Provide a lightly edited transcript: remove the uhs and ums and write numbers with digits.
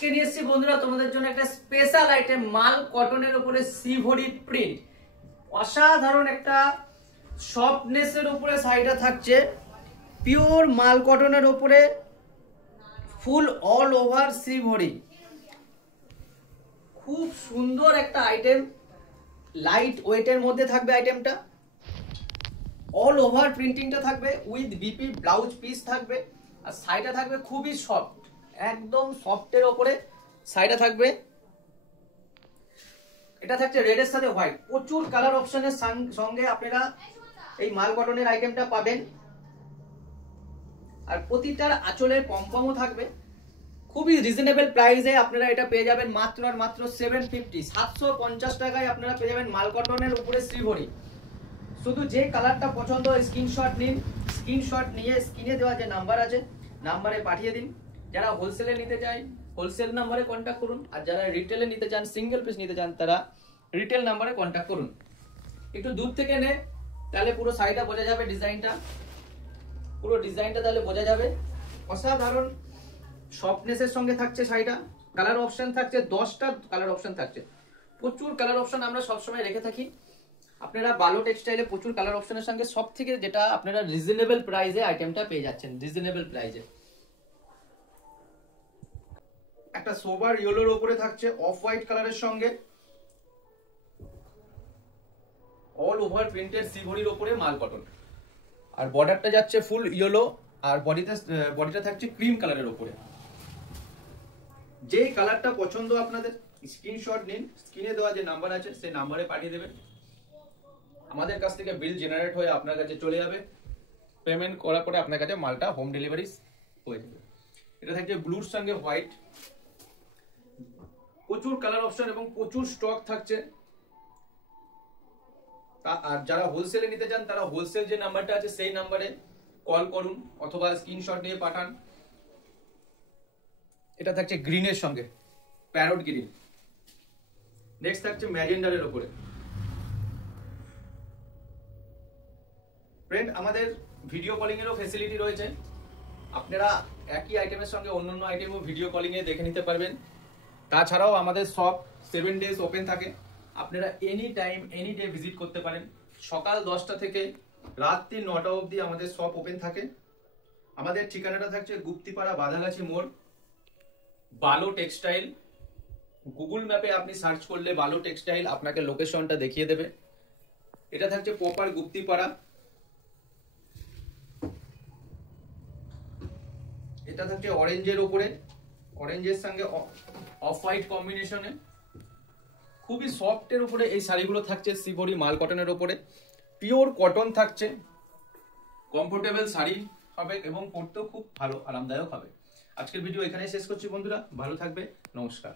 আজকে নিয়ে এসেছি বন্ধুরা তোমাদের জন্য একটা স্পেশাল আইটেম, মাল কটনের উপরে সিভরি প্রিন্ট। অসাধারণ একটা সফটনেসের উপরে শাড়িটা থাকছে, পিওর মাল কটনের উপরে ফুল অল ওভার সিভরি। খুব সুন্দর একটা আইটেম, লাইট ওয়েটের মধ্যে থাকবে আইটেমটা। অল ওভার প্রিন্টিংটা থাকবে উইথ বিপি ব্লাউজ পিস থাকবে, আর শাড়িটা থাকবে খুবই সফট, একদম সফটের ওপরে শাড়িটা থাকবে। এটা থাকছে রেডের সাথে হোয়াইট, প্রচুর কালার অপশনের সঙ্গে আপনারা এই মাল কটনের আইটেমটা পাবেন। আর প্রতিটার আঁচলের পমপমও থাকবে। খুবই রিজনেবল প্রাইসে আপনারা এটা পেয়ে যাবেন, মাত্র আর মাত্র 750 750 টাকায় আপনারা পেয়ে যাবেন মাল কটনের উপরে শ্রীভরি। শুধু যে কালারটা পছন্দ হয় স্ক্রিনশট নিন, স্ক্রিনশট নিয়ে স্ক্রিনে দেওয়া যে নাম্বার আছে নাম্বারে পাঠিয়ে দিন। যারা হোলসেলে নিতে চান হোলসেল নাম্বারে কন্ট্যাক্ট করুন, আর যারা রিটেলে নিতে চান, সিঙ্গেল পিস নিতে চান, তারা রিটেল নাম্বারে কন্ট্যাক্ট করুন। একটু দূর থেকে নে, তাহলে পুরো শাড়িটা বোঝা যাবে, ডিজাইনটা পুরো ডিজাইনটা তাহলে বোঝা যাবে। অসাধারণ সফটনেসের সঙ্গে থাকছে শাড়িটা। কালার অপশন থাকছে 10টা কালার অপশন থাকছে, প্রচুর কালার অপশন আমরা সবসময় রেখে থাকি। আপনারা বালো টেক্সটাইলে প্রচুর কালার অপশনের সঙ্গে সব থেকে যেটা আপনারা রিজনেবল প্রাইসে আইটেমটা পেয়ে যাচ্ছেন, রিজনেবল প্রাইসে। একটা সোবার ইয়েলোর উপরে থাকছে অফ হোয়াইট কালারের সঙ্গে অল ওভার প্রিন্টেড সিভরির উপরে মাল কটন, আর বর্ডারটা যাচ্ছে ফুল ইয়েলো, আর বডিটা থাকছে ক্রিম কালারের উপরে। যে কালারটা পছন্দ আপনাদের স্ক্রিনশট নিন, স্ক্রিনে দেওয়া যে নাম্বার আছে সেই নাম্বারে পাঠিয়ে দেবেন। আমাদের কাছ থেকে বিল জেনারেট হয়ে আপনার কাছে চলে যাবে, পেমেন্ট করার পরে আপনার কাছে মালটা হোম ডেলিভারি হয়ে যাবে। এটা থাকছে ব্লুর সঙ্গে হোয়াইট, প্রচুর কালার অপশন এবং প্রচুর স্টক থাকছে। আর যারা হোলসেলে নিতে চান তারা হোলসেল যে নাম্বারটা আছে সেই নাম্বারে কল করুন অথবা স্ক্রিনশট নিয়ে পাঠান। এটা থাকছে গ্রিনের সঙ্গে প্যারট গ্রিন। নেক্সট থাকছে ম্যাজেন্ডারের উপরে। ফ্রেন্ড, আমাদের ভিডিও কলিং এরও ফ্যাসিলিটি রয়েছে, আপনারা একই আইটেমের সঙ্গে অন্যান্য আইটেমও ভিডিও কলিং এ দেখে নিতে পারবেন। তাছাড়াও আমাদের শপ 7 ডেজ ওপেন থাকে, আপনারা any time any day visit করতে পারেন। সকাল 10টা থেকে রাত্রি 9টা অবধি আমাদের শপ ওপেন থাকে। আমাদের ঠিকানাটা থাকছে গুপ্তিপাড়া বাঁধাগাছি মোড়, বালো টেক্সটাইল। গুগল ম্যাপে আপনি সার্চ করলে বালো টেক্সটাইল আপনাকে লোকেশনটা দেখিয়ে দেবে। এটা থাকছে প্রপার গুপ্তিপাড়া। এটা থাকছে অরেঞ্জের উপরে, অরেঞ্জের সঙ্গে অফ হোয়াইট কম্বিনেশনে, খুবই সফটের উপরে এই শাড়িগুলো থাকছে সিভরি মাল কটনের উপরে। পিওর কটন থাকছে, কমফোর্টেবল শাড়ি হবে এবং পরতেও খুব ভালো আরামদায়ক হবে। আজকের ভিডিও এখানে শেষ করছি বন্ধুরা, ভালো থাকবে, নমস্কার।